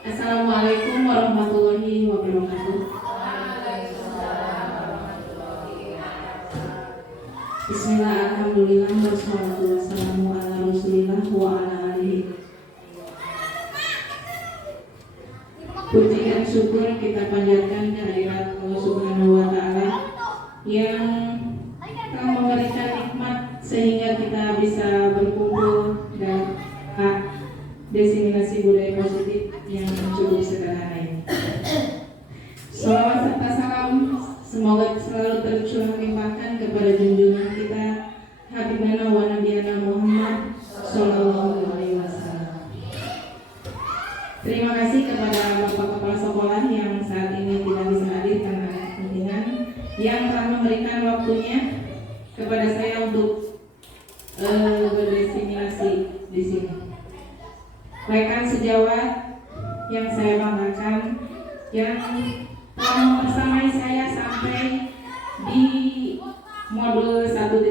Assalamualaikum warahmatullahi wabarakatuh. Bismillah, alhamdulillah, wassalatu wassalamu ala rasulillah wa ala alihi. Puji dan syukur kita panjatkan kehadirat Allah Subhanahu wa Ta'ala yang telah memberikan nikmat sehingga kita bisa berkumpul dan diseminasi budaya positif yang cukup sederhana ini. Salawat serta salam semoga selalu tercurah limpahkan kepada junjungan kita Habibana wa Nabiyana Muhammad Sallallahu Alaihi Wasallam. Terima kasih kepada Bapak Kepala Sekolah yang saat ini tidak bisa hadir karena ada kepentingan, yang telah memberikan waktunya kepada saya untuk berdesimilasi di sini. Rekan sejawat yang saya banggakan, yang telah membersamai saya sampai di modul 1.4.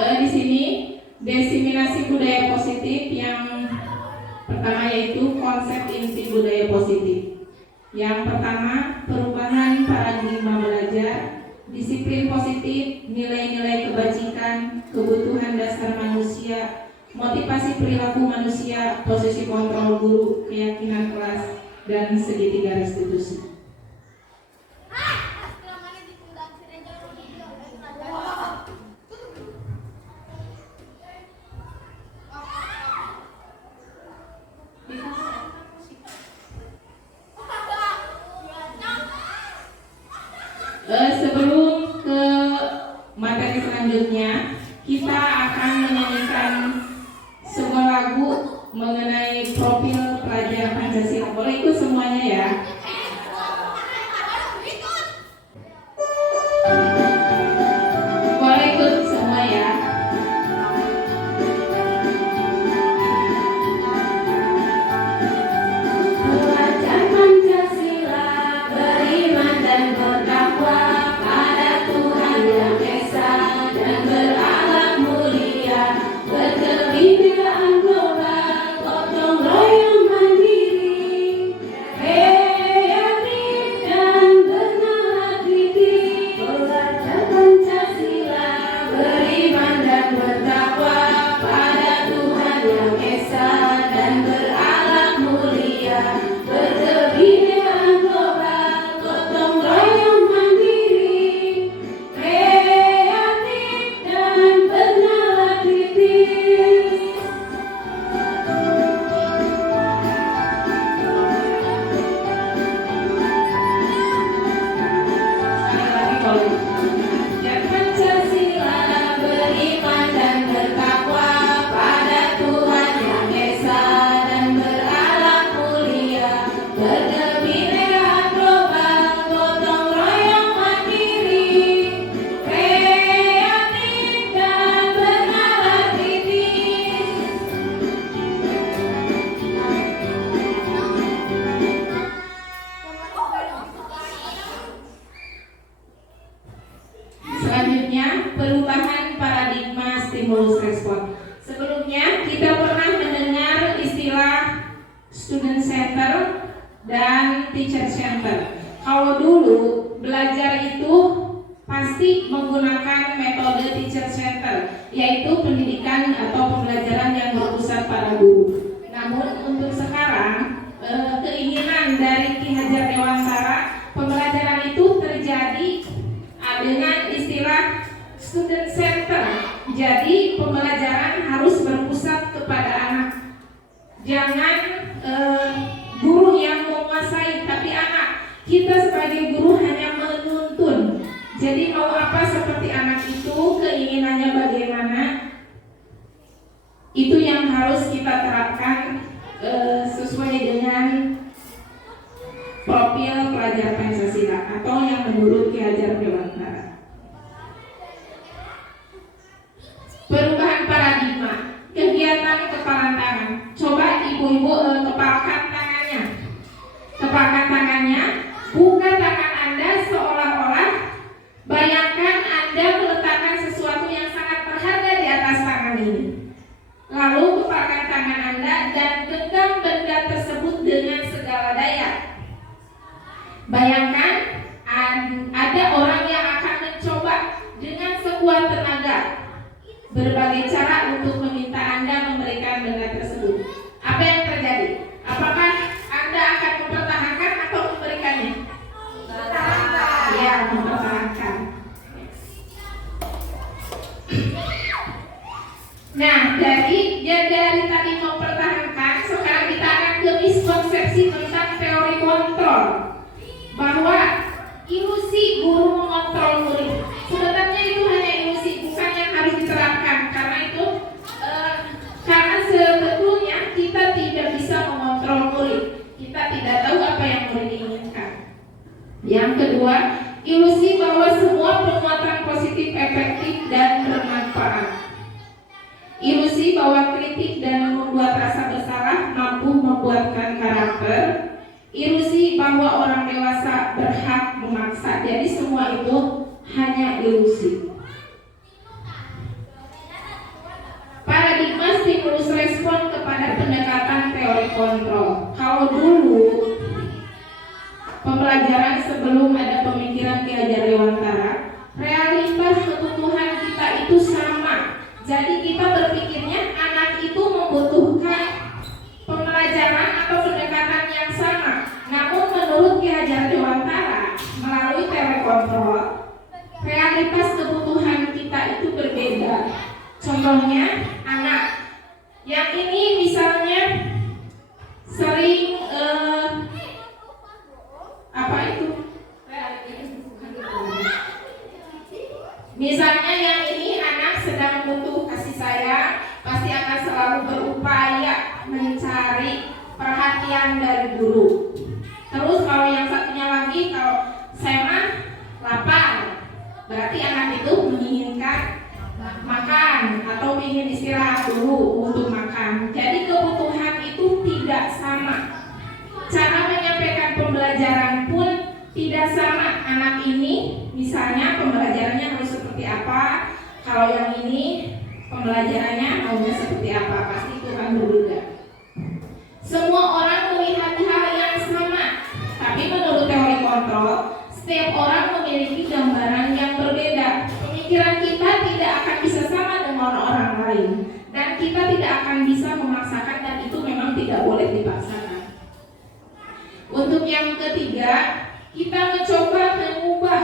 Di sini diseminasi budaya positif yang pertama yaitu konsep inti budaya positif. Yang pertama, perubahan paradigma belajar, disiplin positif, nilai-nilai kebajikan, kebutuhan dasar manusia, motivasi perilaku manusia, posisi kontrol guru, keyakinan kelas, dan segitiga restitusi. Sebelum ke materi selanjutnya, kita akan menyanyikan sebuah lagu mengenai profil pelajar Pancasila. Boleh ikut semuanya ya? Boleh ikut semua ya? Pelajar Pancasila beriman dan bertakwa pada Tuhan Yang Esa dan berakhlak mulia, berkebinekaan global, gotong royong mandiri, kreatif dan bernalar kritis. Pelajar Pancasila beriman dan bertakwa pada Tuhan Yang Esa dan berakhlak mulia, berkebinekaan global, gotong royong mandiri, kreatif dan bernalar kritis. Dan Pancasila beriman dan bertakwa pada Tuhan Yang Esa dan berakhlak mulia, berkebinekaan global, gotong royong mandiri, kreatif dan bernalar kritis. Selanjutnya, perubahan paradigma stimulus respon. Sebelumnya kita pernah mendengar istilah student center dan teacher center. Kalau dulu belajar itu pasti menggunakan metode teacher center, yaitu pendidikan atau pembelajaran yang berpusat pada guru. Namun untuk sekarang keinginan dari Ki Hajar Dewantara, pembelajaran itu terjadi dengan istilah student center. Jadi pembelajaran harus berpusat kepada anak. Jangan guru yang menguasai, tapi anak. Kita sebagai guru hanya menuntun. Jadi mau apa seperti anak itu, keinginannya bagaimana, itu yang harus kita terapkan sesuai dengan profil pelajar Pancasila atau yang menurut Ki Hajar Dewantara. Perubahan paradigma, kegiatan kepalan tangan. Coba ibu-ibu kepalkan tangannya. Kepalkan tangannya, buka tangan Anda seolah-olah bayangkan Anda meletakkan sesuatu yang sangat Bayangkan ada orang yang akan mencoba dengan sekuat tenaga berbagai cara untuk meminta Anda memberikan benda tersebut. Apa yang terjadi? Apakah Anda akan mempertahankan atau memberikannya? Mempertahankan. Ya, mempertahankan. Nah, dari tadi mempertahankan, sekarang kita akan ke miskonsepsi tentang teori kontrol. Bahwa ilusi guru mengontrol murid. Sebenarnya itu hanya ilusi, bukan yang harus diterapkan. Karena itu, karena sebetulnya kita tidak bisa mengontrol murid. Kita tidak tahu apa yang murid inginkan. Yang kedua, ilusi bahwa semua penguatan positif efektif dan bermanfaat. Ilusi bahwa kritik dan membuat rasa bersalah mampu membuatkan karakter. Ilusi bahwa orang dewasa berhak memaksa. Jadi semua itu hanya ilusi. Paradigma stimulus respon kepada pendekatan teori kontrol. Kalau dulu pembelajaran sebelum ada pemikiran Ki Hajar Dewantara, realitas kebutuhan kita itu sama. Jadi kita berpikirnya anak itu membutuhkan pembelajaran atau pendekatan yang sama. Namun menurut Ki Hajar Dewantara melalui teori kontrol, realitas kebutuhan kita itu berbeda. Contohnya anak yang ini misalnya sering misalnya yang ini anak sedang butuh kasih sayang, pasti akan selalu berupaya mencari perhatian dari guru. Terus kalau yang satunya lagi, kalau saya mah lapar, berarti anak itu menginginkan makan atau ingin istirahat dulu untuk makan. Jadi kebutuhan itu tidak sama. Cara menyampaikan pembelajaran pun tidak sama. Anak ini misalnya pembelajarannya harus seperti apa, kalau yang ini pembelajarannya maunya seperti apa, pasti itu akan berbeda. Semua orang melihat hal yang sama, tapi menurut teori kontrol, setiap orang memiliki gambaran yang berbeda. Pemikiran kita tidak akan bisa sama dengan orang lain, dan kita tidak akan bisa memaksakan, dan itu memang tidak boleh dipaksakan. Untuk yang ketiga, kita mencoba mengubah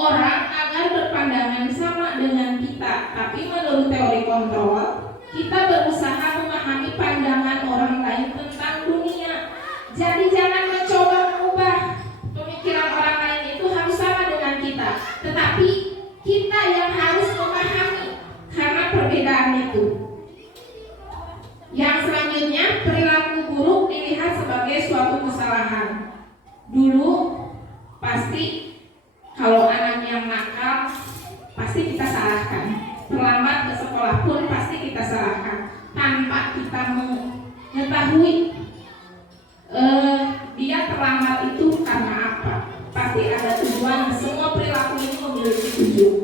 orang agar berpandangan sama dengan kita. Tapi menurut teori kontrol, kita berusaha memahami pandangan orang lain tentang dunia. Jadi jangan mencoba mengubah pemikiran orang lain itu harus sama dengan kita, tetapi kita yang harus memahami karena perbedaan itu. Yang selanjutnya, perilaku buruk dilihat sebagai suatu kesalahan. Dulu pasti kalau anak yang nakal pasti kita salahkan. Terlambat ke sekolah pun pasti kita salahkan tanpa kita mengetahui dia terlambat itu karena apa. Pasti ada tujuan. Semua perilaku ini memiliki tujuan.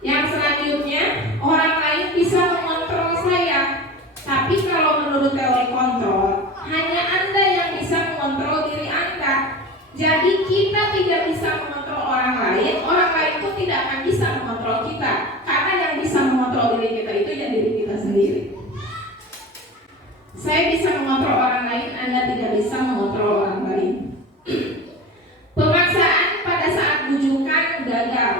Yang selanjutnya, orang lain bisa mengontrol saya. Tapi kalau menurut teori kontrol, hanya Anda yang bisa mengontrol diri Anda. Jadi kita tidak bisa mengontrol orang lain pun tidak akan bisa mengontrol kita. Karena yang bisa mengontrol diri kita itu ya diri kita sendiri. Saya bisa mengontrol orang lain, Anda tidak bisa mengontrol orang lain. Pemaksaan pada saat bujukan gagal.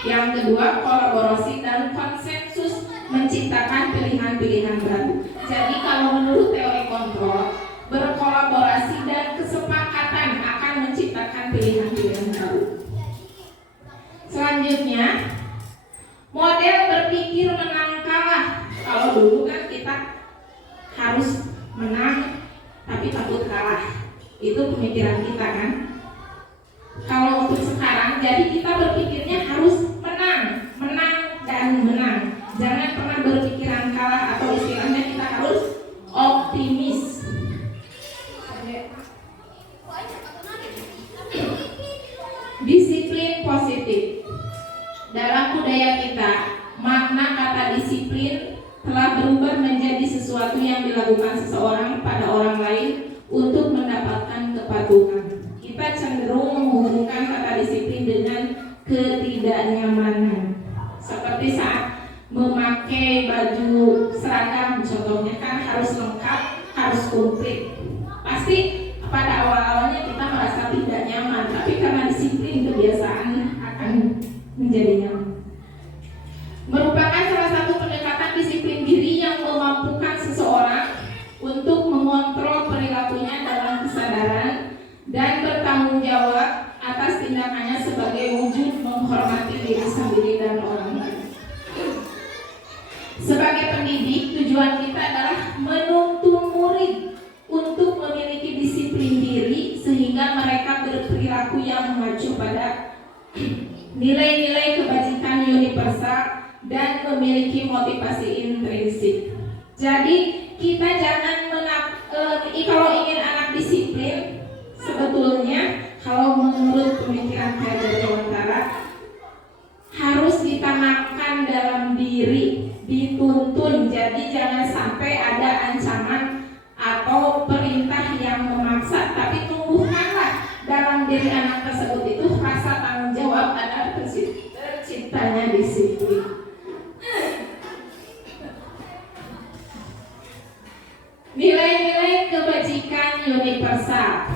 Yang kedua, kolaborasi dan konsensus menciptakan pilihan-pilihan baru. Jadi kalau menurut teori kontrol, berkolaborasi dan kesepakatan akan menciptakan pilihan-pilihan baru. Selanjutnya, model berpikir menang kalah. Kalau dulu kan kita harus menang tapi takut kalah. Itu pemikiran kita kan. Kalau untuk sekarang, jadi kita berpikirnya harus menang dan menang. Jangan pernah berpikiran kalah, atau istilahnya kita harus optimis. Disiplin positif. Dalam budaya kita, makna kata disiplin telah berubah menjadi sesuatu yang dilakukan seseorang pada orang lain untuk mendapatkan kepatuhan. Kita cenderung menghubungkan kata disiplin dengan ketidaknyamanan. Seperti saat memakai baju seragam, contohnya kan harus lengkap, harus komplit. Pasti pada awal-awalnya kita merasa tidak nyaman, tapi karena disiplin, kebiasaan akan menjadi nyaman. Merupakan salah satu pendekatan disiplin diri yang memampukan seseorang untuk mengontrol perilakunya dalam kesadaran dan bertanggung jawab atas tindakannya sebagai wujud menghormati diri sendiri dan orang lain. Sebagai pendidik, tujuan kita adalah menuntun murid untuk memiliki disiplin diri sehingga mereka berperilaku yang mengacu pada nilai-nilai kebajikan universal dan memiliki motivasi intrinsik. Jadi kita jangan kalau ingin anak disiplin, sebetulnya kalau menurut pemikiran saya Dewantara harus ditanamkan dalam diri, dituntun. Jadi jangan sampai ada ancaman atau perintah yang memaksa, tapi tumbuhkanlah dalam diri anak tersebut itu rasa tanggung jawab agar terciptanya disiplin. Nilai-nilai kebajikan universal.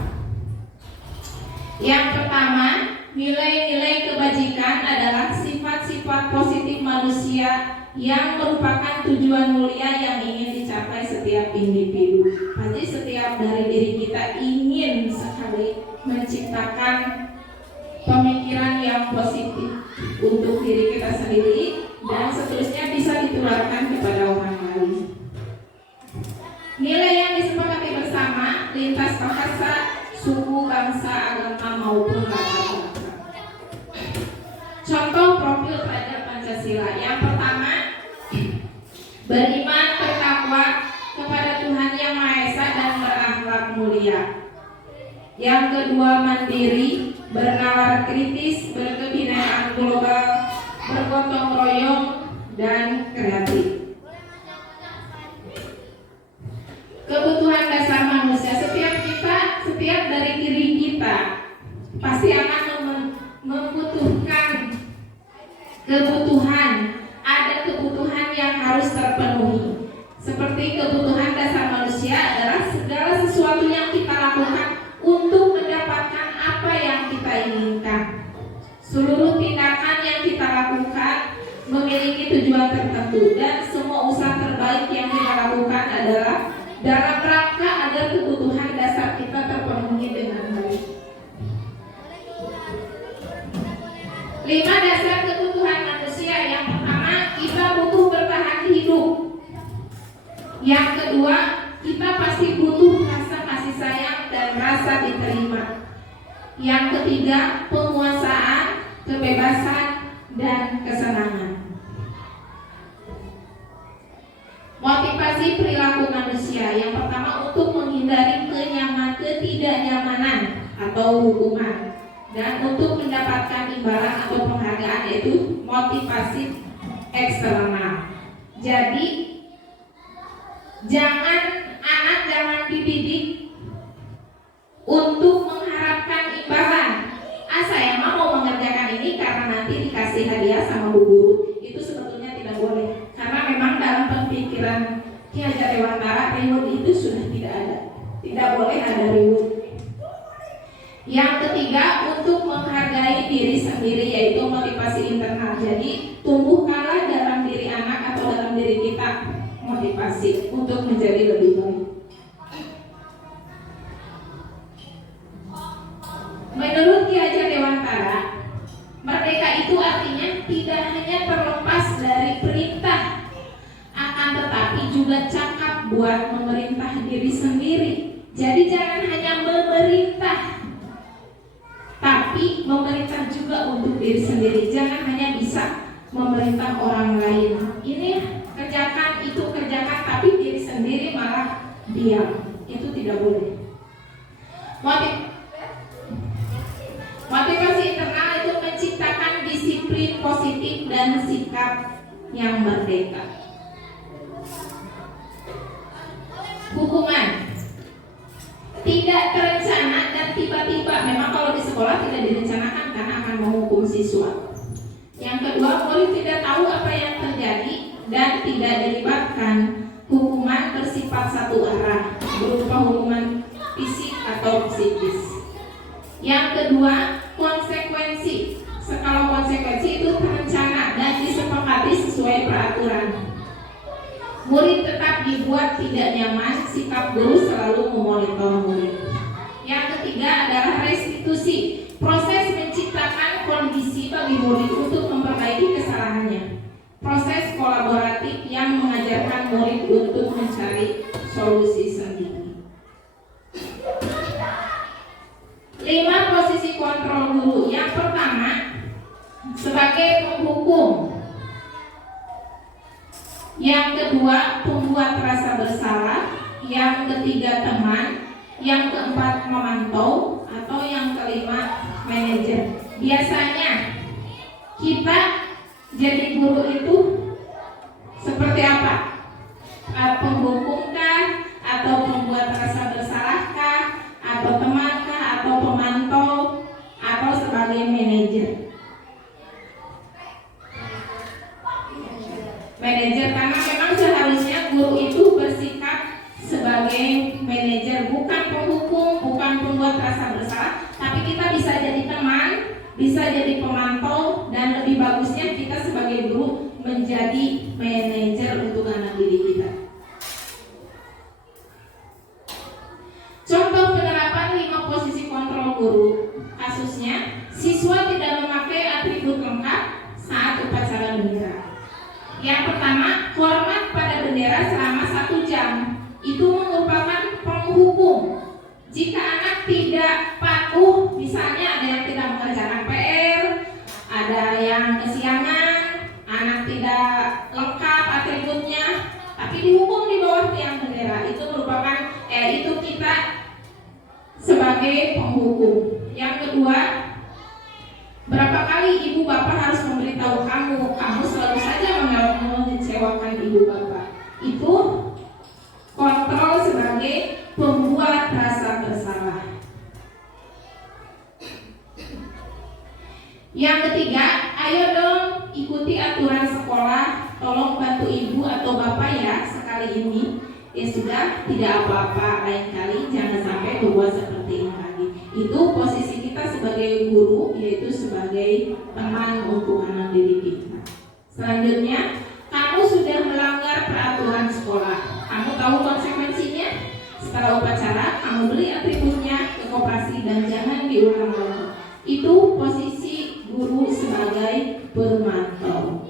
Yang pertama, nilai-nilai kebajikan adalah sifat-sifat positif manusia yang merupakan tujuan mulia yang ingin dicapai setiap individu. Jadi setiap dari diri kita ingin sekali menciptakan pemikiran yang positif untuk diri kita sendiri dan seterusnya bisa ditularkan kepada orang lain. Nilai yang disepakati bersama lintas bahasa, suku, bangsa, agama maupun latar belakang. Contoh profil pelajar Pancasila. Yang pertama, beriman, bertakwa kepada Tuhan Yang Maha Esa dan berakhlak mulia. Yang kedua, mandiri, bernalar kritis, berkebinaikan global, bergotong royong dan kreatif. Kebutuhan dasar manusia, setiap dari diri kita pasti akan membutuhkan kebutuhan. Ada kebutuhan yang harus terpenuhi. Seperti kebutuhan dasar manusia adalah segala sesuatu yang kita lakukan untuk mendapatkan apa yang kita inginkan. Seluruh tindakan yang kita lakukan memiliki tujuan tertentu dan semua usaha terbaik yang kita lakukan adalah dalam rangka agar kebutuhan dasar kita terpenuhi dengan baik. 5 dasar kebutuhan manusia. Yang pertama, kita butuh bertahan hidup. Yang kedua, kita pasti butuh rasa kasih sayang dan rasa diterima. Yang ketiga, penguasaan, kebebasan, dan kesenangan. Motivasi perilaku manusia. Yang pertama, untuk menghindari ketidaknyamanan atau hukuman dan untuk mendapatkan imbalan atau penghargaan, yaitu motivasi eksternal. Jadi jangan dididik untuk mengharapkan imbalan. Saya mau mengerjakan ini karena nanti dikasih hadiah sama bu guru. Itu sebetulnya tidak boleh, karena memang dalam pemikiran Ki Hajar Dewantara reward itu sudah tidak ada. Tidak boleh ada reward. Yang ketiga, untuk menghargai diri sendiri, yaitu motivasi internal. Jadi tumbuhkanlah dalam diri anak atau dalam diri kita motivasi untuk menjadi lebih baik. Menurut Ki Hajar Dewantara, merdeka itu artinya tidak hanya terlepas dari perintah, akan tetapi juga cakap buat memerintah diri sendiri. Jadi jangan hanya memerintah, tapi memerintah juga untuk diri sendiri. Jangan hanya bisa memerintah orang lain. Ini kerjakan, itu kerjakan, tapi diri sendiri malah diam. Itu tidak boleh. Motivasi internal itu menciptakan disiplin positif dan sikap yang merdeka. Hukuman tidak terencana dan murid tidak tahu apa yang terjadi dan tidak dilibatkan, hukuman bersifat satu arah, berupa hukuman fisik atau psikis. Yang kedua, konsekuensi. Skala konsekuensi itu terencana dan disepakati sesuai peraturan. Murid tetap dibuat tidak nyaman, sikap guru selalu memonitor murid. Yang ketiga adalah restitusi, proses menciptakan kondisi bagi murid untuk memperbaiki kesalahannya. Proses kolaboratif yang mengajarkan murid untuk mencari solusi sendiri. 5 posisi kontrol guru. Yang pertama, sebagai penghukum. Yang kedua, pembuat rasa bersalah. Yang ketiga, teman. Yang keempat, memantau. Atau yang kelima, manajer. Biasanya kita jadi guru itu seperti apa? Penghukumkah? Atau pembuat rasa bersalahkah? Atau temankah? Atau pemantau? Atau sebagai manajer? Manajer, karena memang seharusnya guru itu bersikap sebagai manajer, bukan penghukum, bukan pembuat rasa bersalah, tapi kita bisa jadi teman, bisa jadi pemantau, dan lebih bagusnya kita sebagai guru menjadi manajer untuk anak didik kita. Contoh penerapan 5 posisi kontrol guru. Kasusnya, siswa tidak memakai atribut lengkap saat upacara bendera. Yang pertama, hormat pada bendera selama 1 jam. Itu merupakan penghukum. Jika anak tidak patuh, misalnya ada yang tidak mengerjakan PR, ada yang kesiangan, anak tidak lengkap atributnya, tapi dihukum di bawah tiang bendera, itu merupakan itu kita sebagai penghukum. Yang kedua, berapa kali ibu bapak harus memberitahu kamu selalu saja mengecewakan ibu bapak. Itu kontrol sebagai pembuat rasa bersalah. Yang ketiga, ayo dong ikuti aturan sekolah, tolong bantu ibu atau bapak ya sekali ini. Ya sudah, tidak apa-apa, lain kali jangan sampai berbuat seperti ini lagi. Itu posisi kita sebagai guru, yaitu sebagai teman untuk anak didik kita. Selanjutnya, kamu sudah melanggar peraturan sekolah. Kamu tahu konsekuensinya? Setelah upacara, kamu beli atributnya ke koperasi dan jangan diulang lagi. Itu posisi guru sebagai pemantau.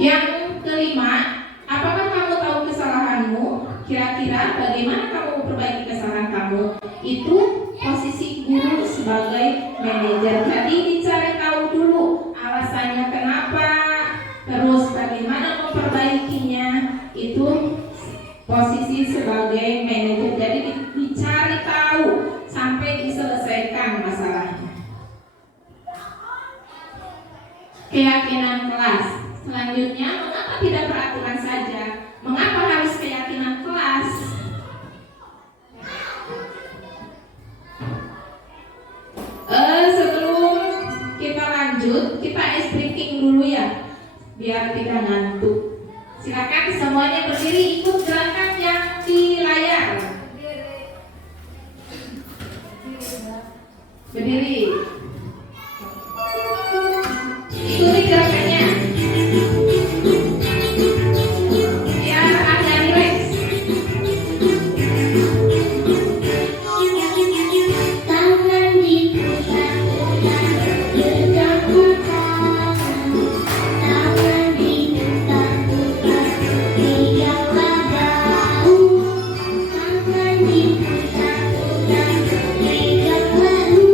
Yang kelima, apakah kamu tahu kesalahanmu? Kira-kira bagaimana kamu memperbaiki kesalahan kamu? Itu posisi guru sebagai manajer. Jadi dicari tahu dulu alasannya kenapa, terus bagaimana memperbaikinya. Itu posisi sebagai manajer. Jadi dicari tahu sampai diselesaikan masalahnya. Keyakinan kelas. Selanjutnya, mengapa tidak peraturan saja? Mengapa harus keyakinan kelas? Sebelum kita lanjut, kita ice breaking dulu ya, biar tidak ngantuk. Silakan semuanya berdiri, ikut gerakan yang di layar. Berdiri. Ikuti gerakannya. Biar agak rileks. Tangan diputar-putar, tegak-tegak. Tangan diputar-putar, tegaklah bahu. Tangan diputar-putar, tegaklah bahu.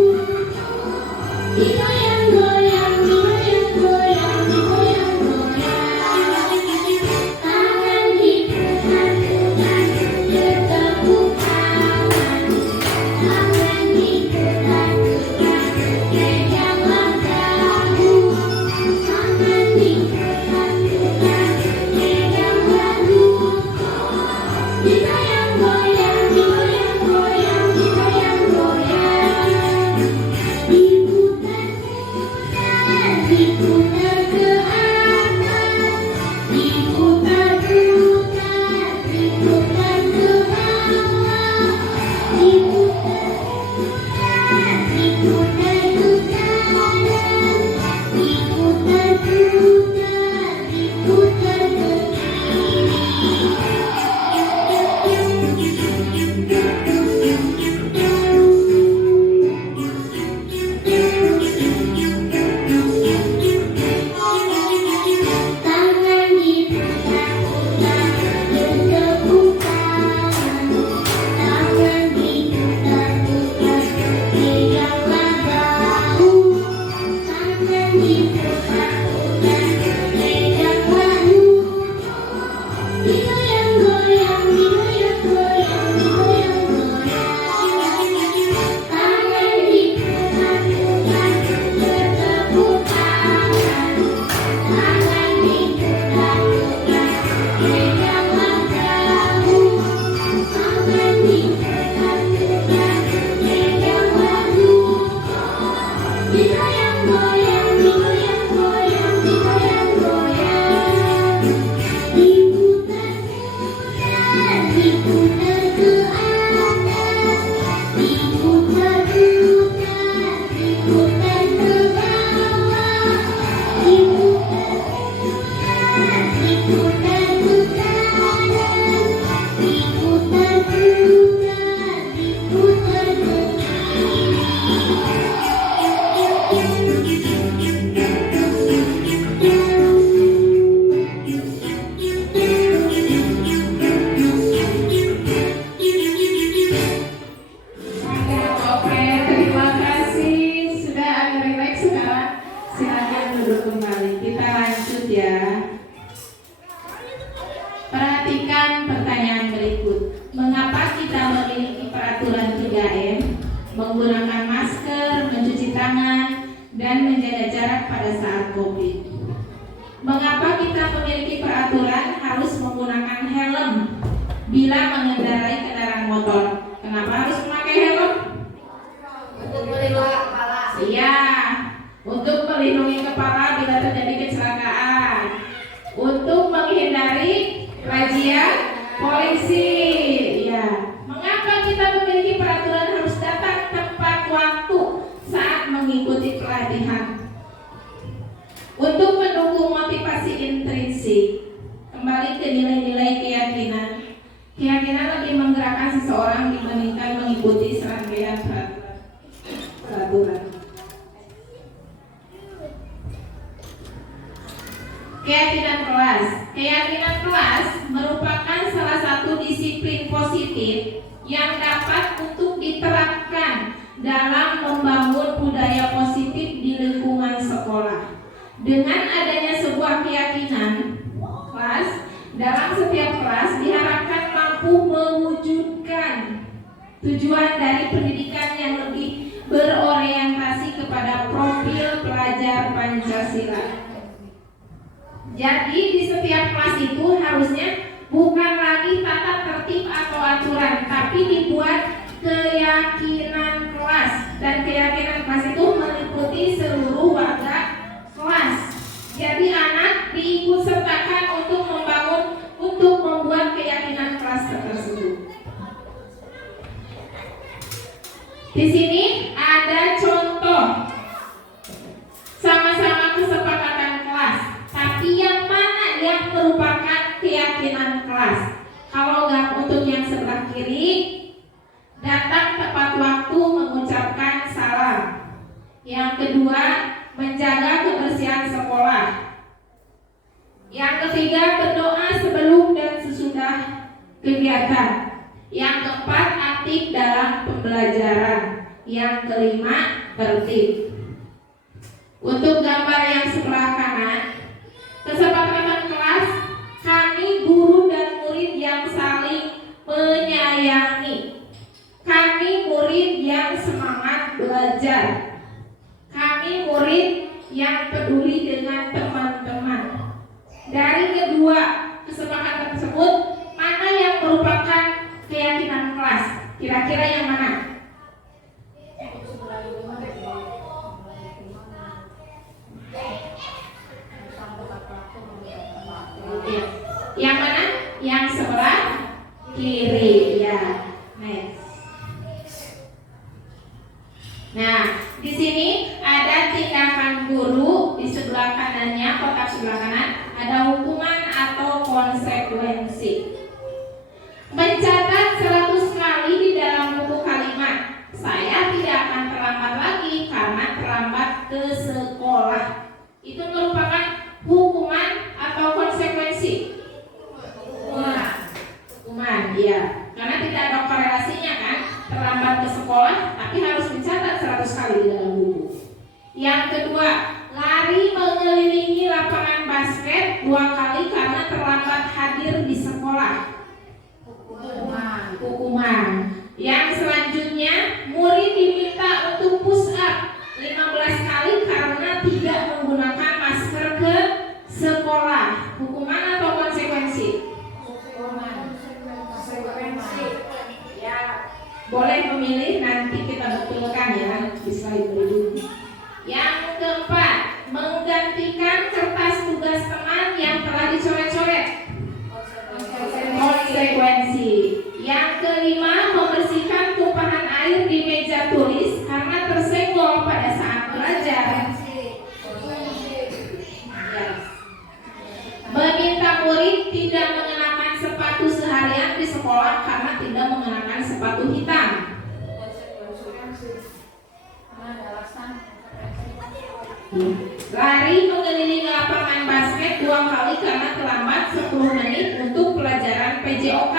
menggunakan masker, mencuci tangan, dan menjaga jarak pada saat COVID. Mengapa kita memiliki peraturan harus menggunakan helm bila mengendarai kendaraan motor? Kenapa harus memakai helm? Untuk melindungi kepala. Iya, untuk melindungi kepala bila terjadi kecelakaan, untuk menghindari razia polisi. Ya, mengapa kita memiliki peraturan harus datang tepat waktu saat mengikuti pelatihan? Untuk mendukung motivasi intrinsik, kembali ke nilai-nilai keyakinan. Keyakinan lebih menggerakkan seseorang dibandingkan mengikuti serangkaian peraturan. Keyakinan kelas. Keyakinan kelas merupakan salah satu disiplin positif yang dapat untuk diterapkan dalam membangun budaya positif di lingkungan sekolah. Dengan adanya sebuah keyakinan kelas, dalam setiap kelas diharapkan mampu mewujudkan tujuan dari pendidikan yang lebih berorientasi kepada profil pelajar Pancasila. Jadi di setiap kelas itu harusnya bukan lagi tata tertib atau aturan, tapi dibuat keyakinan kelas, dan keyakinan kelas itu meliputi seluruh warga kelas. Jadi anak diikut sertakan untuk membuat keyakinan kelas tersebut. Di sini ada contoh sama-sama kesepakatan kelas, tapi yang mana yang merupakan keyakinan kelas? Kalau nggak untuk yang sebelah kiri, datang tepat waktu mengucapkan salam. Yang kedua, menjaga kebersihan sekolah. Yang ketiga, berdoa sebelum dan sesudah kegiatan. Yang keempat, aktif dalam pembelajaran. Yang kelima, tertib. Untuk gambar yang sebelah kanan, kesepakatan kelas, kami guru dan murid yang saling menyayangi. Kami murid yang semangat belajar. Kami murid yang peduli dengan teman-teman. Dari kedua kesepakatan tersebut, mana yang merupakan keyakinan kelas? Kira-kira yang mana? Yang mana? Yang sebelah kiri. Ya, next. Nah, di sini ada tindakan guru di sebelah kanannya, kotak sebelah kanan, ada hukuman atau konsekuensi. Mencatat 100 kali di dalam buku kalimat, saya tidak akan terlambat lagi karena terlambat ke sekolah. Itu merupakan hukuman atau konsekuensi? Hukuman, iya. Karena tidak ada korelasinya kan, terlambat ke sekolah, tapi harus mencatat 100 kali di dalam buku. Yang kedua, lari mengelilingi lapangan basket 2 kali karena terlambat hadir di sekolah. Hukuman. Yang selanjutnya, murid diminta untuk push up 15 kali karena tidak menggunakan masker ke sekolah. Hukuman atau konsekuensi? Ya, boleh memilih, nanti kita betulkan ya di slide berikutnya. Yang keempat, menggantikan kertas tugas teman yang telah dicoret-coret. Konsekuensi. Yang kelima, membersihkan tumpahan air di meja tulis karena tersenggol pada saat belajar. Meminta murid tidak mengenakan sepatu seharian di sekolah karena tidak mengenakan sepatu hitam. Lari mengelilingi lapangan basket 2 kali karena terlambat 10 menit untuk pelajaran PJOK.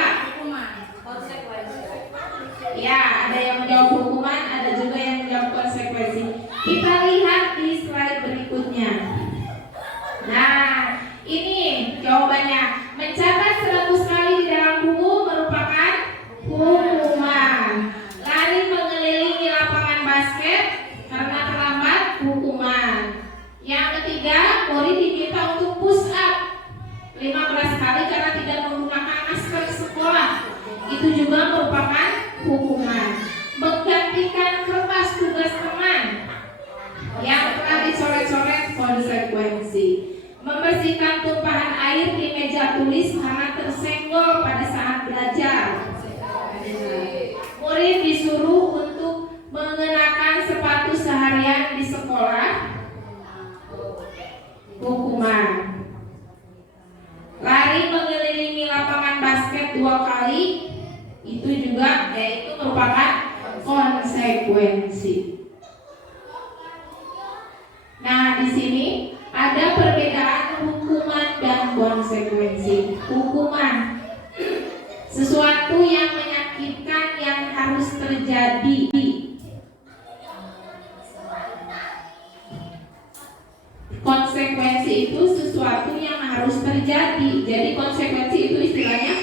Ya, ada yang menjawab hukuman, ada juga yang menjawab konsekuensi. Kita lihat di slide berikutnya. Nah, ini jawabannya. Mencatat 100 kali di dalam buku merupakan hukuman. Lari mengelilingi lapangan konsekuensi. Nah, di sini ada perbedaan hukuman dan konsekuensi. Hukuman, sesuatu yang menyakitkan yang harus terjadi. Konsekuensi itu sesuatu yang harus terjadi. Jadi konsekuensi itu istilahnya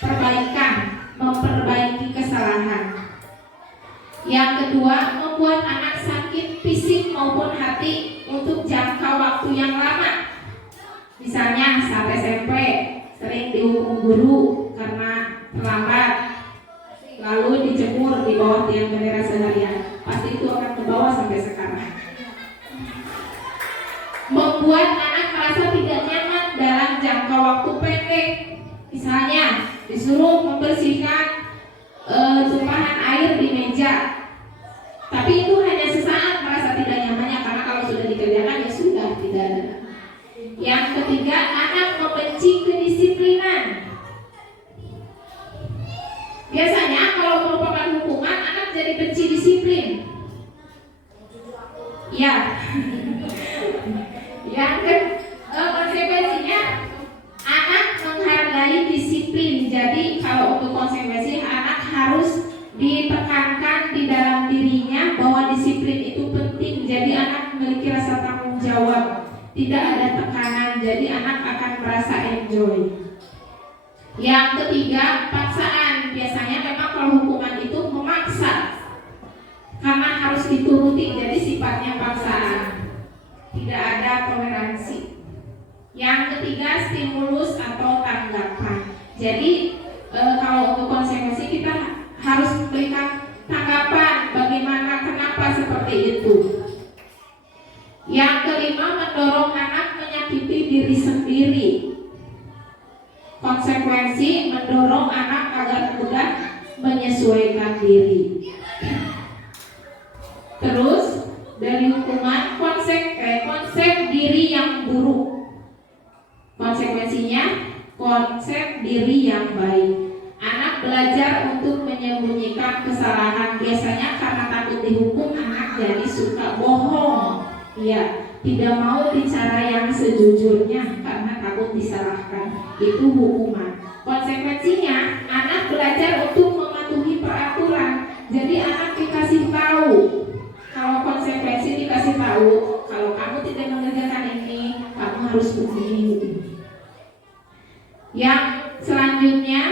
perbaikan, memperbaiki kesalahan. Yang kedua, membuat anak sakit fisik maupun hati untuk jangka waktu yang lama. Misalnya saat SMP sering dihukum guru karena terlambat, lalu dijemur di bawah tiang bendera seharian. Pasti itu akan terbawa sampai sekarang. Membuat anak merasa tidak nyaman dalam jangka waktu pendek. Misalnya disuruh membersihkan tumpahan air di meja, tapi itu hanya sesaat merasa tidak nyamannya, karena kalau sudah dikerjakan ya sudah tidak ada. Yang ketiga, anak membenci kedisiplinan. Biasanya kalau merupakan hukuman, anak jadi benci disiplin. Ya. Yang konsekuensinya, anak menghargai disiplin. Jadi kalau untuk konsekuensi, anak harus ditekankan di dalam dirinya bahwa disiplin itu penting. Jadi anak memiliki rasa tanggung jawab, tidak ada tekanan. Jadi anak akan merasa enjoy. Yang ketiga, paksaan. Biasanya memang kalau hukuman itu memaksa, karena harus dituruti. Jadi sifatnya paksaan, tidak ada toleransi. Yang ketiga, stimulus atau tanggapan. Jadi kalau untuk konsekuensi kita harus memberikan tanggapan bagaimana, kenapa seperti itu. Yang kelima, mendorong anak menyakiti diri sendiri. Konsekuensi mendorong anak agar mudah menyesuaikan diri. Terus dari hukuman, konsep diri yang buruk. Konsekuensinya konsep diri yang baik. Anak belajar untuk menyembunyikan kesalahan. Biasanya karena takut dihukum, anak jadi suka bohong. Ya, tidak mau bicara yang sejujurnya karena takut disalahkan. Itu hukuman. Konsekuensinya, anak belajar untuk mematuhi peraturan. Jadi anak dikasih tahu. Kalau konsekuensi dikasih tahu, kalau kamu tidak mengerjakan ini, kamu harus begini. Yang selanjutnya,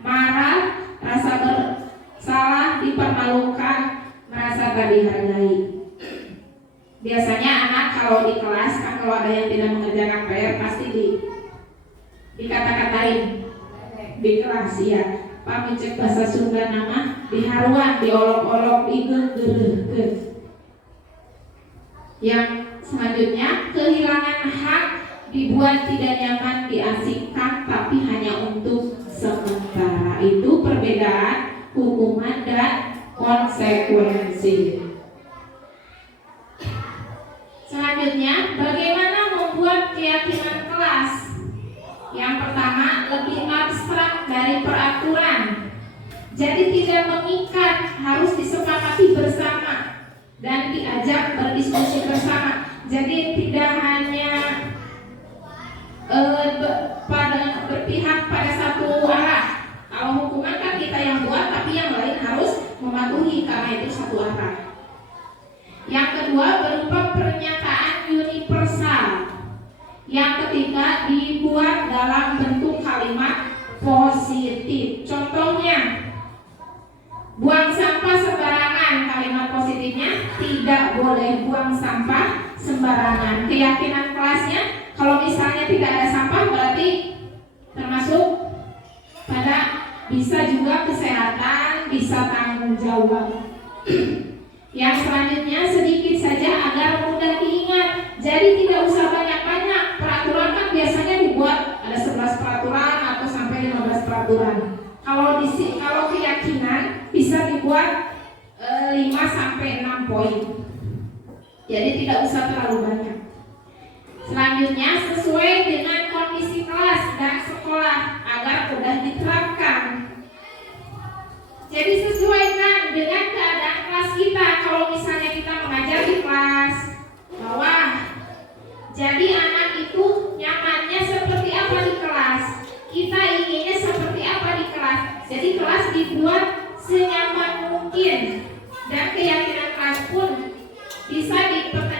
marah, rasa bersalah, dipermalukan, merasa tak dihargai. Biasanya anak kalau di kelas, kan kalau ada yang tidak mengerjakan PR pasti dikata-katain di kelas ya. Pak mencek bahasa Sunda nama diharuan, diolok-olok, digegeh. Yang selanjutnya, kehilangan hak, dibuat tidak nyaman, diasingkan, tapi hanya untuk sementara. Itu perbedaan hukuman dan konsekuensi. Selanjutnya, bagaimana membuat keyakinan kelas? Yang pertama, lebih abstrak dari peraturan. Jadi tidak mengikat, harus disepakati bersama dan diajak berdiskusi bersama. Jadi tidak hanya berpihak pada satu arah. Kalau hukuman kan kita yang buat, tapi yang lain harus mematuhi karena itu satu arah. Yang kedua, berupa pernyataan universal. Yang ketiga, dibuat dalam bentuk kalimat positif. Contohnya, buang sampah sembarangan. Kalimat positifnya, tidak boleh buang sampah sembarangan. Keyakinan kelasnya, kalau misalnya tidak ada sampah berarti termasuk pada bisa juga kesehatan, bisa tanggung jawab. Yang selanjutnya, sedikit saja agar mudah diingat. Jadi tidak usah banyak-banyak. Peraturan kan biasanya dibuat ada 11 peraturan atau sampai 15 peraturan. Kalau keyakinan bisa dibuat 5 sampai 6 poin. Jadi tidak usah terlalu banyak. Selanjutnya, sesuai dengan kondisi kelas dan sekolah agar mudah diterapkan. Jadi sesuaikan dengan keadaan kelas kita. yakin dan keyakinan kelas pun bisa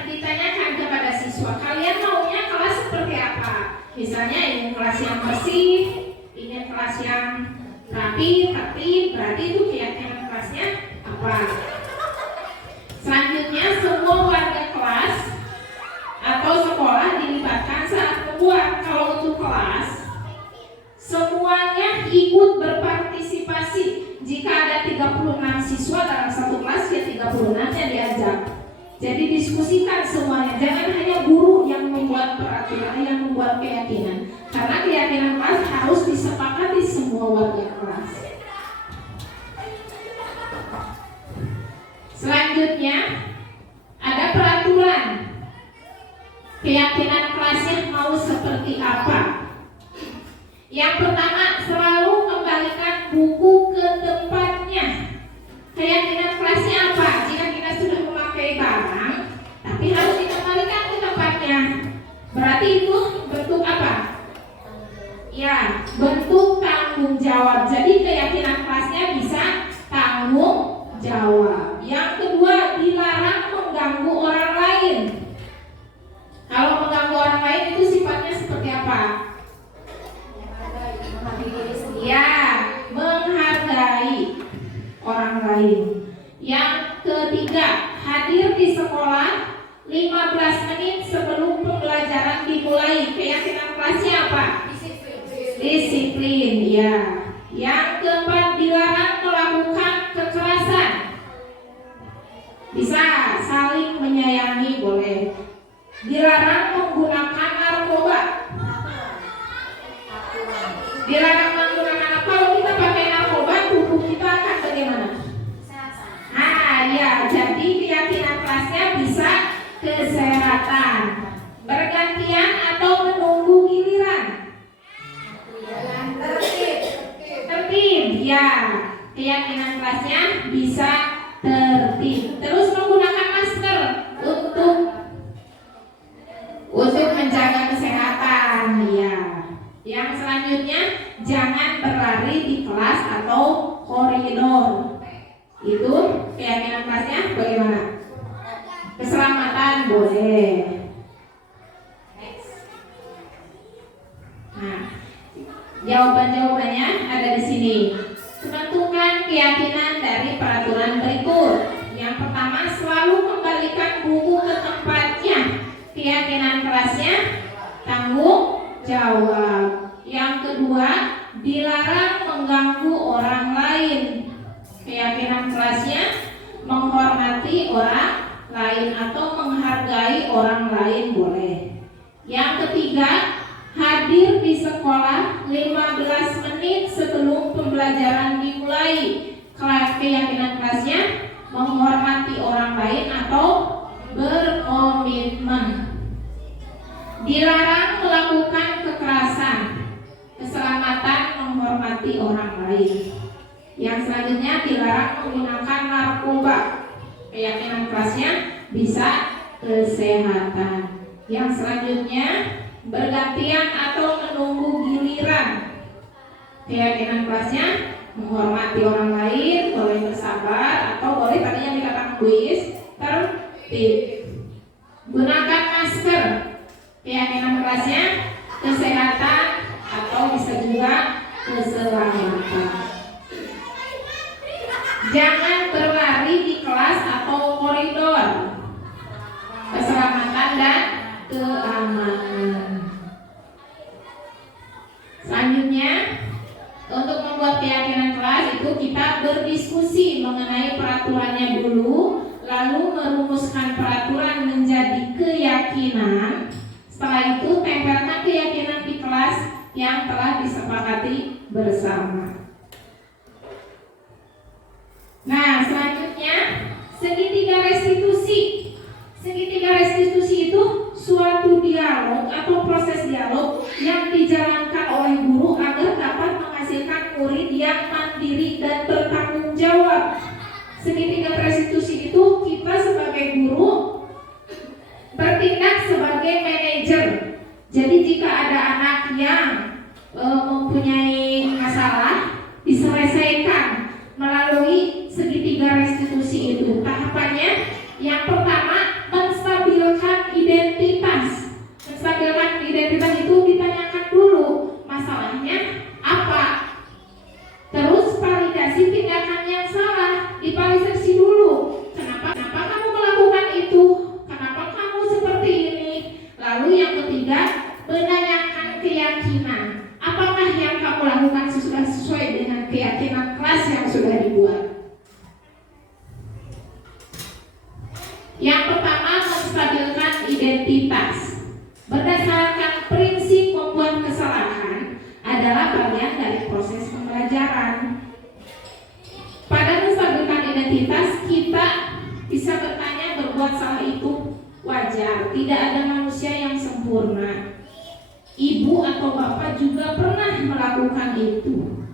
ditanyakan kepada siswa. Kalian maunya kelas seperti apa? Misalnya ingin kelas yang bersih, ingin kelas yang rapi, tertib, berarti itu keyakinan kelasnya apa? Selanjutnya, semua warga kelas atau sekolah dilibatkan saat membuat. Kalau untuk kelas, semuanya ikut berpartisipasi. Jika ada 36 siswa dalam satu kelas, ya 36-nya diajak. Jadi diskusikan semuanya, jangan hanya guru yang membuat peraturan, yang membuat keyakinan. Karena keyakinan kelas harus disepakati semua warga kelas. Selanjutnya, ada peraturan. Keyakinan kelasnya mau seperti apa? Yang pertama, selalu kembalikan buku ke tempatnya. Keyakinan kelasnya apa? Jika kita sudah memakai barang, tapi harus dikembalikan ke tempatnya. Berarti itu bentuk apa? Ya, bentuk tanggung jawab. Jadi keyakinan kelasnya bisa tanggung jawab. Yang kedua, dilarang mengganggu orang lain. Kalau mengganggu orang lain itu sifatnya seperti apa? Ya, menghargai orang lain. Yang ketiga, hadir di sekolah 15 menit sebelum pembelajaran dimulai. Keyakinan kelasnya apa? Disiplin, ya. Yang keempat, dilarang melakukan kekerasan. Bisa saling menyayangi, boleh. Dilarang menggunakan narkoba. Dilarang menggunakan apa? Kalau kita pakai narkoba, tubuh kita akan bagaimana? Ya, jadi keyakinan kelasnya bisa kesehatan. Bergantian atau menunggu giliran? Tertib, ya. Keyakinan kelasnya bisa tertib. Terus menggunakan masker untuk menjaga kesehatan, ya. Yang selanjutnya, jangan berlari di kelas atau koridor. Itu keyakinan kelasnya bagaimana? Keselamatan, boleh. Nah, jawaban-jawabannya ada di sini. Tentukan keyakinan dari peraturan berikut. Yang pertama, selalu kembalikan buku ke tempatnya. Keyakinan kelasnya tanggung jawab. Yang kedua, dilarang mengganggu orang lain. Keyakinan kelasnya menghormati orang lain atau menghargai orang lain, boleh. Yang ketiga, hadir di sekolah 15 menit sebelum pembelajaran dimulai. Keyakinan kelasnya menghormati orang lain atau berkomitmen. Dilarang melakukan kekerasan. Keselamatan, menghormati orang lain. Yang selanjutnya, dilarang menggunakan narkoba. Keyakinan kelasnya bisa kesehatan. Yang selanjutnya, bergantian atau menunggu giliran. Keyakinan kelasnya menghormati orang lain, boleh bersabar atau boleh tadi yang dikatakan kuis, tertib. Gunakan masker. Keyakinan kelasnya kesehatan atau bisa juga keselamatan. Jangan berlari di kelas atau koridor. Keselamatan dan keamanan. Selanjutnya, untuk membuat keyakinan kelas itu kita berdiskusi mengenai peraturannya dulu, lalu merumuskan peraturan menjadi keyakinan. Setelah itu tempelkan keyakinan di kelas yang telah disepakati bersama. Nah, selanjutnya segitiga restitusi. Segitiga restitusi itu suatu dialog atau proses dialog yang dijalankan oleh guru agar dapat menghasilkan murid yang mandiri dan bertanggung jawab. Segitiga restitusi itu kita sebagai guru bertindak sebagai manajer. Jadi jika ada anak yang mempunyai masalah, diselesaikan melalui segitiga restitusi Yang pertama, menstabilkan identitas. Berdasarkan prinsip membuat kesalahan adalah bagian dari proses pembelajaran. Pada menstabilkan identitas, kita bisa bertanya berbuat salah itu wajar. Tidak ada manusia yang sempurna. Ibu atau bapak juga pernah melakukan itu.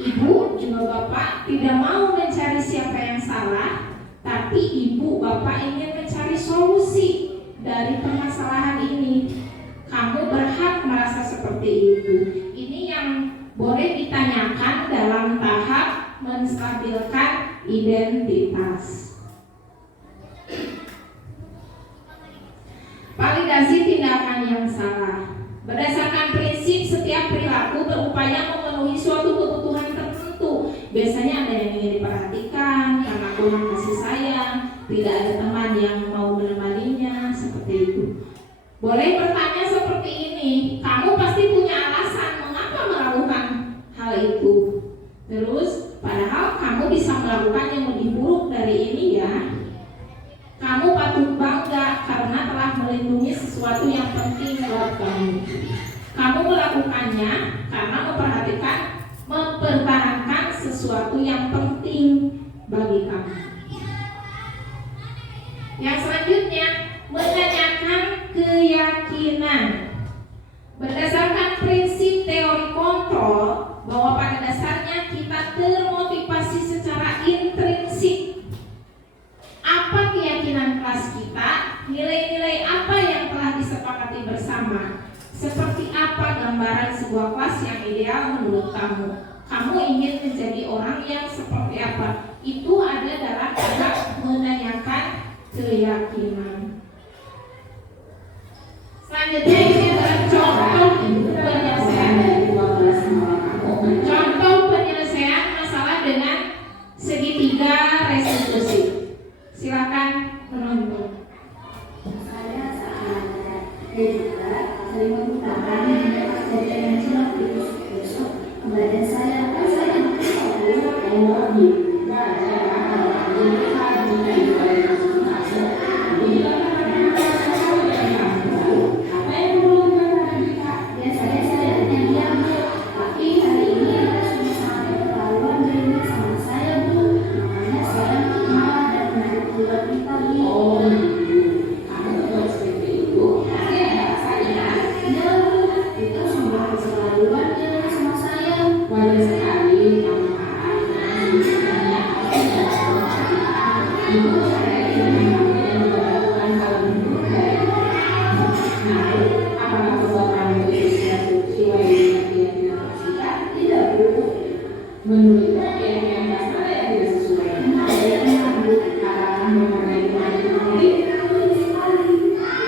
Ibu juga bapak tidak mau mencari siapa yang salah, tapi ibu bapak ingin mencari solusi dari permasalahan ini. Kamu berhak merasa seperti itu. Ini yang boleh ditanyakan dalam tahap menstabilkan identitas. Validasi tindakan yang salah. Berdasarkan prinsip setiap perilaku berupaya memenuhi suatu kebutuhan tertentu. Biasanya ada yang ingin diperhatikan karena kurang kasih sayang, tidak ada teman yang mau menemaninya, seperti itu. Boleh bertanya seperti ini, kamu pasti punya alasan mengapa melakukan hal itu. Terus, padahal kamu bisa melakukan yang lebih buruk dari ini ya. Kamu patut bangga karena telah melindungi sesuatu yang penting buat kamu. Kamu melakukannya karena mempertahankan sesuatu yang penting bagi kamu. Yang selanjutnya, menanyakan keyakinan. Berdasarkan prinsip teori kontrol bahwa pada dasarnya kita termotivasi secara intrinsik. Apa keyakinan kelas kita? Nilai-nilai apa yang telah disepakati bersama? Seperti apa gambaran sebuah kelas yang ideal menurut kamu? Kamu ingin menjadi orang yang seperti apa? Itu ada dalam tahap menanyakan keyakinan. Selanjutnya ini adalah contoh penyelesaian dari 12 masalah kamu. Contoh penyelesaian masalah dengan segitiga restitusi. Silakan menonton. Saya saat dan juga sering menggunakan jajanan cilok di besok badan saya kan saya emosi. Biasanya saya hanya diam, tapi hari ini sudah sangat keterlaluan jadi sama saya Bu, makanya saya marah dan menarik buat kita Bu. Ya Bu, itu sudah keterlaluan dia sama saya. Wajar sekali. Ibu saya ingin melakukan hal itu. Nah, apakah perbuatan itu sesuai dengan keyakinan kita? Tidak, Bu. Menurut keyakinan masalah yang tidak sesuai. Apakah menghargai teman itu penting?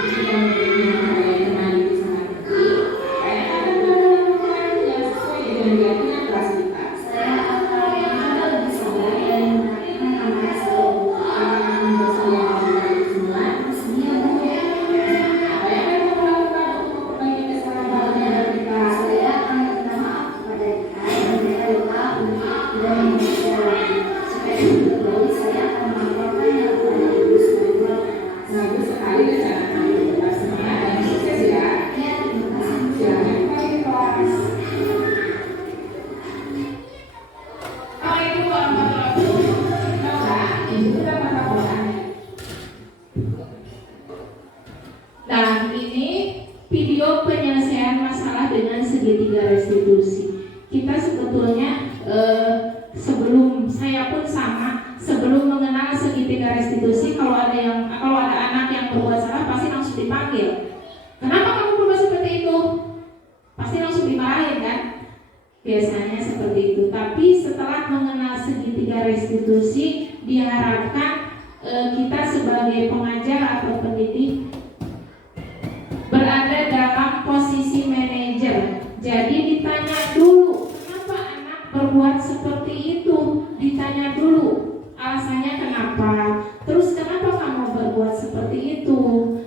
Jika menghargai teman itu sangat penting, saya akan melakukan yang sesuai dengan keyakinan kelas kita. Saya akan mencoba lebih sabar dan menanyakan amanah saya. Apakah bersedia melakukan itu semua? Maksudnya Bu, Apa yang akan kamu lakukan untuk memperbaiki kesalahan dari kita? saya akan minta maaf kepada Dika dan mereka lupa untuk tidak mengucapkan lagi. Supaya kembali saya akan melaporkannya kepada Ibu sebagai Bagus sekali rencana kamu. Tetap semangat dan sukses ya. ya terima kasih Bu. Silakan kembali ke kelas. Assalamualaikum warahmatullahi wabarakatuh. Ibu sudah melaporkan. Dan ini video penyelesaian masalah dengan segitiga restitusi. Kita sebetulnya sebelum saya pun sama, sebelum mengenal segitiga restitusi, kalau ada anak yang berbuat salah pasti langsung dipanggil. Kenapa kamu berbuat seperti itu? Pasti langsung dimarahin kan? Biasanya seperti itu. Tapi setelah mengenal segitiga restitusi, diharapkan kita sebagai pengajar atau pendidik berada dalam posisi manajer. Jadi ditanya dulu, kenapa anak berbuat seperti itu? Ditanya dulu, alasannya kenapa? Terus kenapa kamu berbuat seperti itu?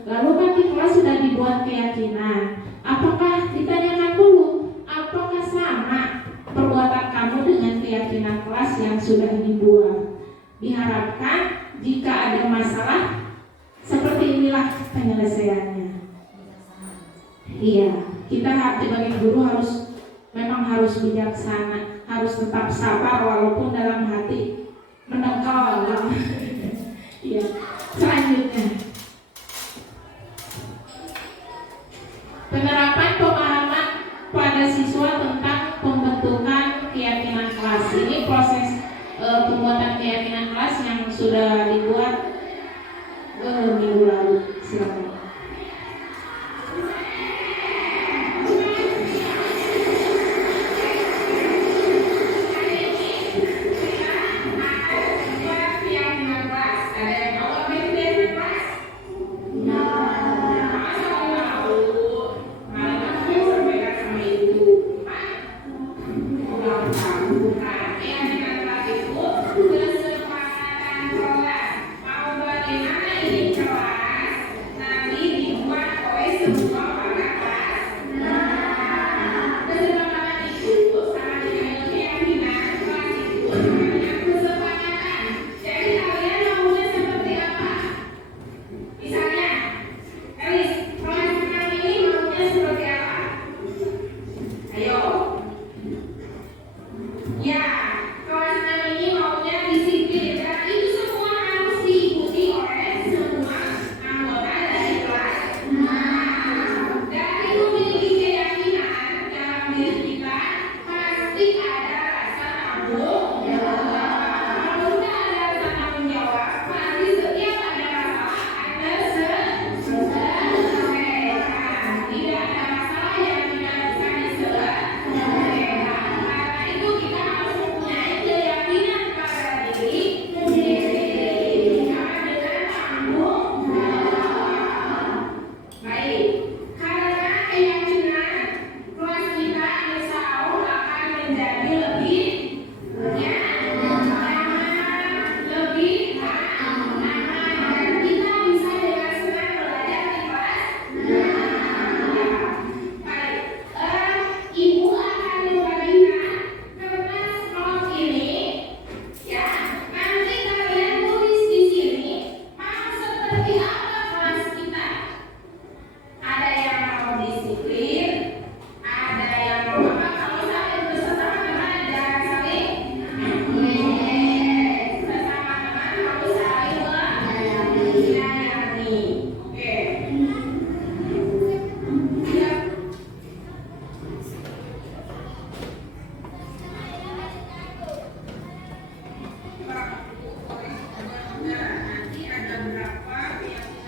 Lalu kan di kelas sudah dibuat keyakinan. Apakah ditanyakan dulu, apakah sama perbuatan kamu dengan keyakinan kelas yang sudah dibuat? Diharapkan jika ada masalah Seperti inilah penyelesaiannya. Iya, kita sebagai guru memang harus bijaksana, harus tetap sabar walaupun dalam hati mendengkol. Iya. Selanjutnya, penerapan pemahaman pada siswa tentang pembentukan keyakinan kelas. Ini proses pembuatan keyakinan kelas yang sudah dibuat minggu lalu. Silakan. Nanti ada berapa yang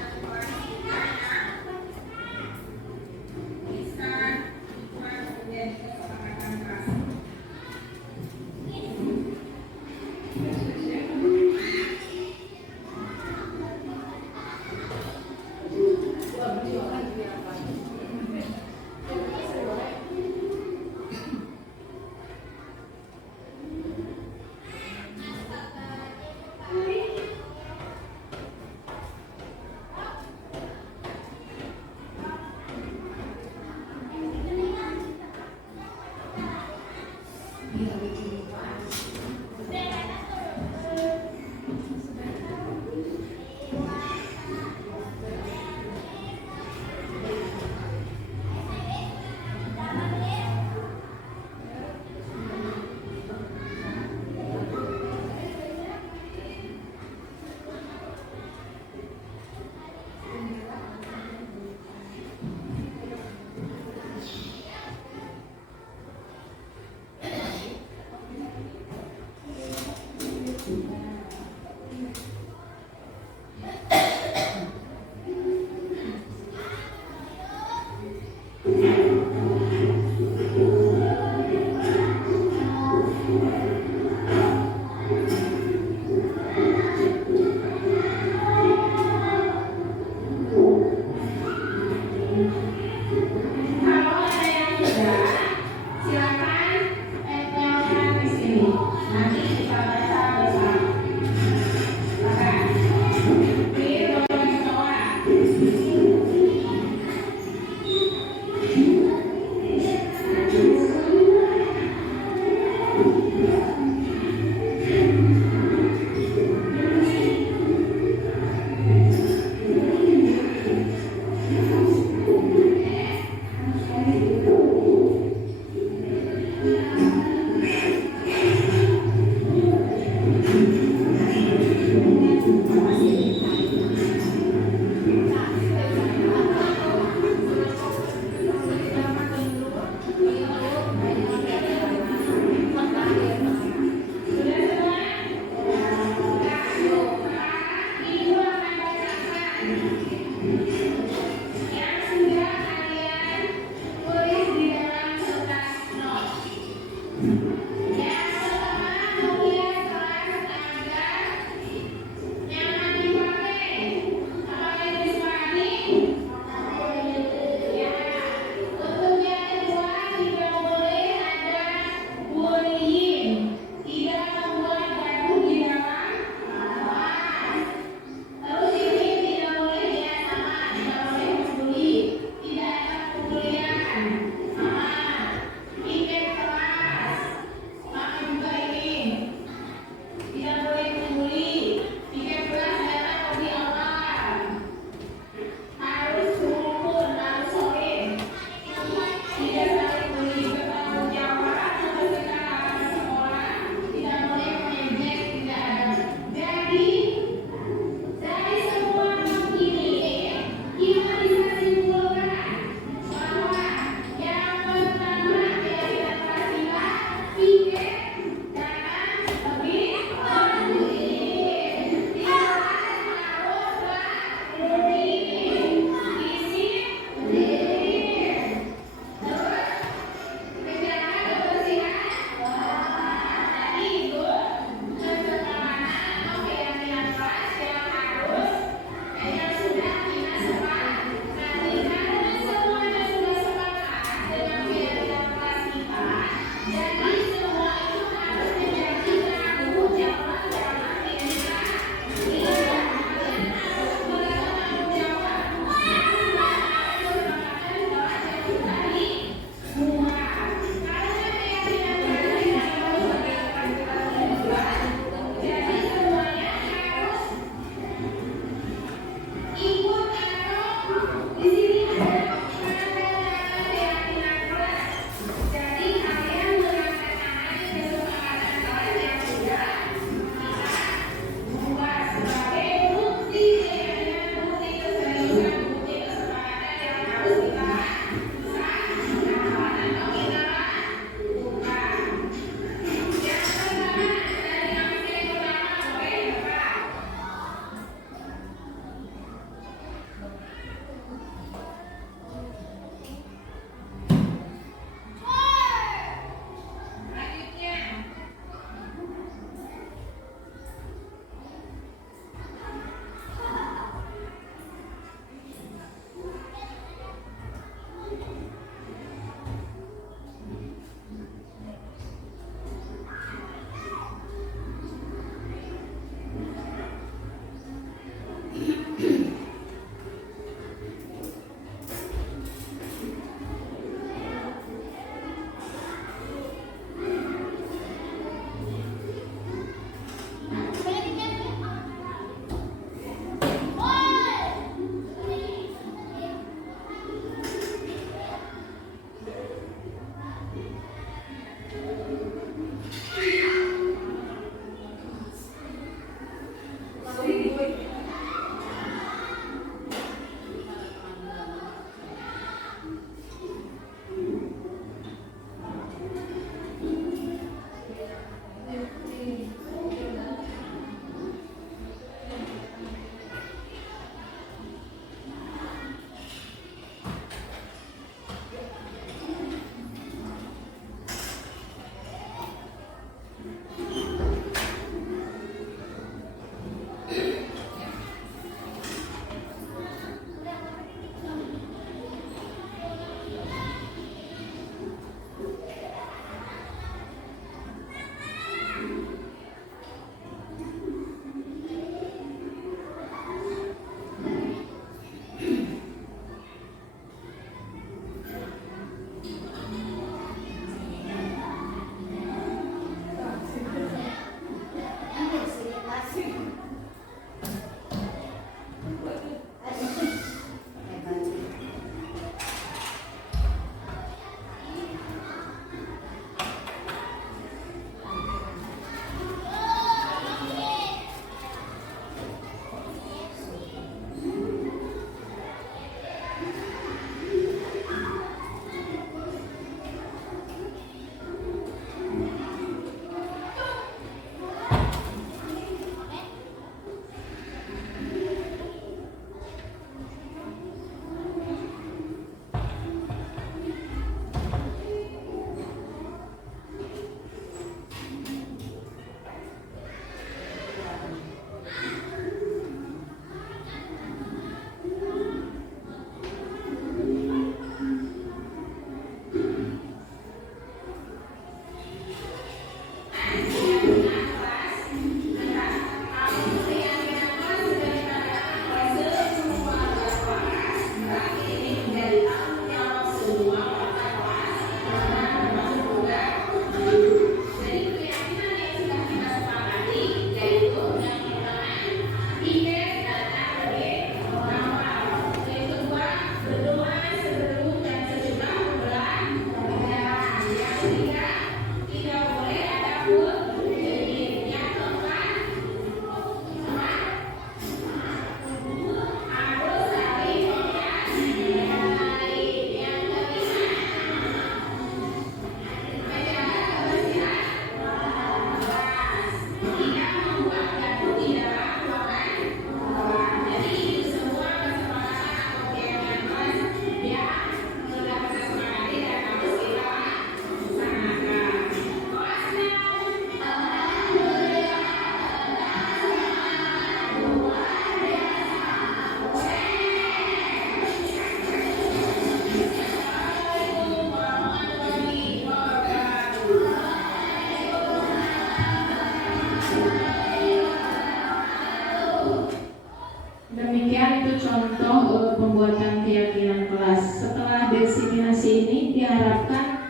diharapkan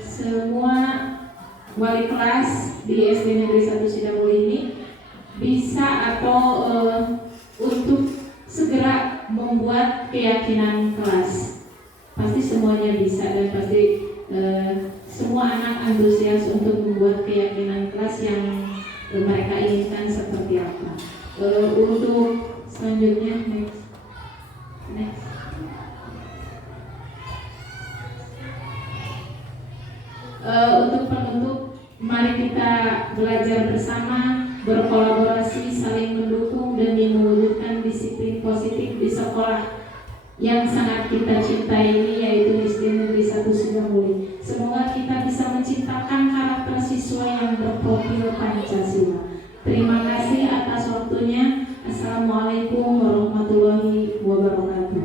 semua wali kelas di SD Negeri 1 Sidamuli ini bisa atau untuk segera membuat keyakinan kelas. Pasti semuanya bisa dan pasti semua anak antusias untuk membuat keyakinan kelas yang mereka inginkan seperti apa. Untuk selanjutnya next. Untuk penutup, mari kita belajar bersama, berkolaborasi, saling mendukung demi mewujudkan disiplin positif di sekolah yang sangat kita cintai ini, yaitu SD Negeri 1 Sidamuli. Semoga kita bisa menciptakan karakter siswa yang berprofil Pancasila. Terima kasih atas waktunya. Assalamualaikum warahmatullahi wabarakatuh.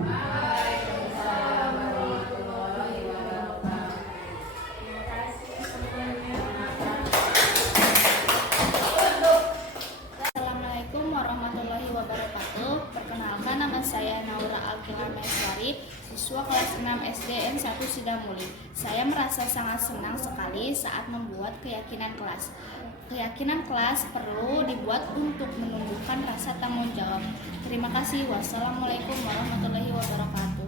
Assalamualaikum warahmatullahi wabarakatuh. Perkenalkan, nama saya Naura Alkila Meswari, siswa kelas 6 SDN 1 Sidamuli. Saya merasa sangat senang sekali saat membuat keyakinan kelas. Keyakinan kelas perlu dibuat untuk menumbuhkan rasa tanggung jawab. Terima kasih. Wassalamualaikum warahmatullahi wabarakatuh.